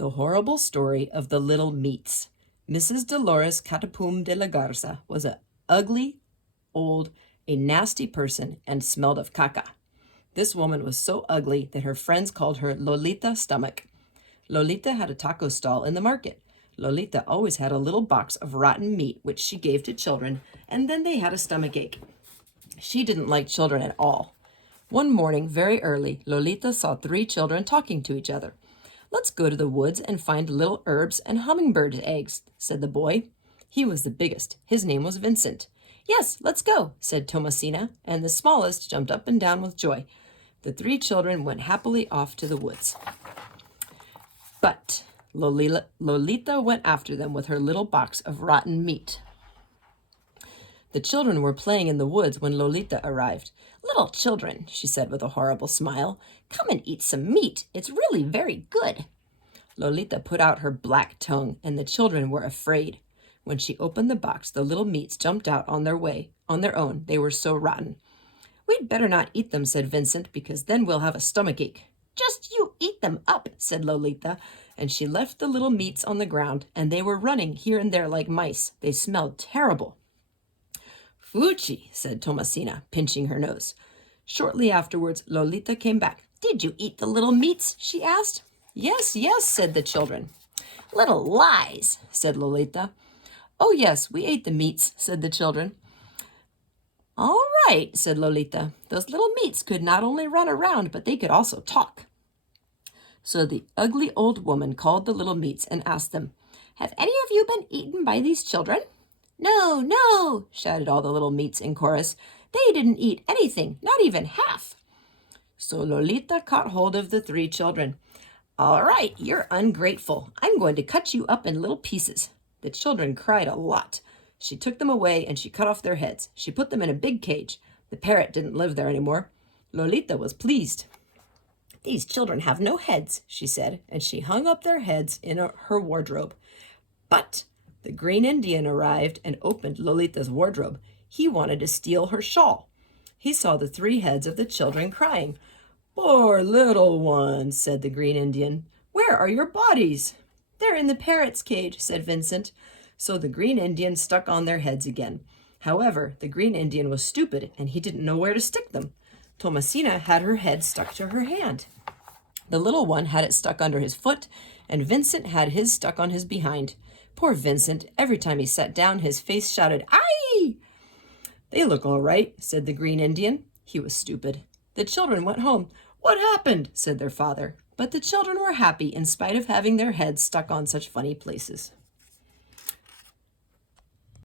The Horrible Story of the Little Meats. Mrs. Dolores Catapum de la Garza was a ugly, old, a nasty person and smelled of caca. This woman was so ugly that her friends called her Lolita Stomach. Lolita had a taco stall in the market. Lolita always had a little box of rotten meat which she gave to children, and then they had a stomach ache. She didn't like children at all. One morning, very early, Lolita saw 3 children talking to each other. "Let's go to the woods and find little herbs and hummingbird eggs," said the boy. He was the biggest. His name was Vincent. "Yes, let's go," said Tomasina, and the smallest jumped up and down with joy. The 3 children went happily off to the woods. But Lolita went after them with her little box of rotten meat. The children were playing in the woods when Lolita arrived. "Little children," she said with a horrible smile, "come and eat some meat. It's really very good." Lolita put out her black tongue, and the children were afraid. When she opened the box, the little meats jumped out on their own. They were so rotten. "We'd better not eat them," said Vincent, "because then we'll have a stomachache." "Just you eat them up," said Lolita, and she left the little meats on the ground, and they were running here and there like mice. They smelled terrible. "Fuchi," said Tomasina, pinching her nose. Shortly afterwards, Lolita came back. "Did you eat the little meats?" she asked. "Yes, yes," said the children. "Little lies," said Lolita. "Oh, yes, we ate the meats," said the children. "All right," said Lolita. "Those little meats could not only run around, but they could also talk." So the ugly old woman called the little meats and asked them, "Have any of you been eaten by these children?" "No, no," shouted all the little meats in chorus. "They didn't eat anything, not even half." So Lolita caught hold of the 3 children. "All right, you're ungrateful. I'm going to cut you up in little pieces." The children cried a lot. She took them away and she cut off their heads. She put them in a big cage. The parrot didn't live there anymore. Lolita was pleased. "These children have no heads," she said, and she hung up their heads in her wardrobe. But the Green Indian arrived and opened Lolita's wardrobe. He wanted to steal her shawl. He saw the 3 heads of the children crying. "Poor little ones," said the Green Indian. "Where are your bodies?" "They're in the parrot's cage," said Vincent. So the Green Indian stuck on their heads again. However, the Green Indian was stupid and he didn't know where to stick them. Tomasina had her head stuck to her hand. The little one had it stuck under his foot, and Vincent had his stuck on his behind. Poor Vincent, every time he sat down, his face shouted, "Aye!" "They look all right," said the Green Indian. He was stupid. The children went home. "What happened?" said their father. But the children were happy in spite of having their heads stuck on such funny places.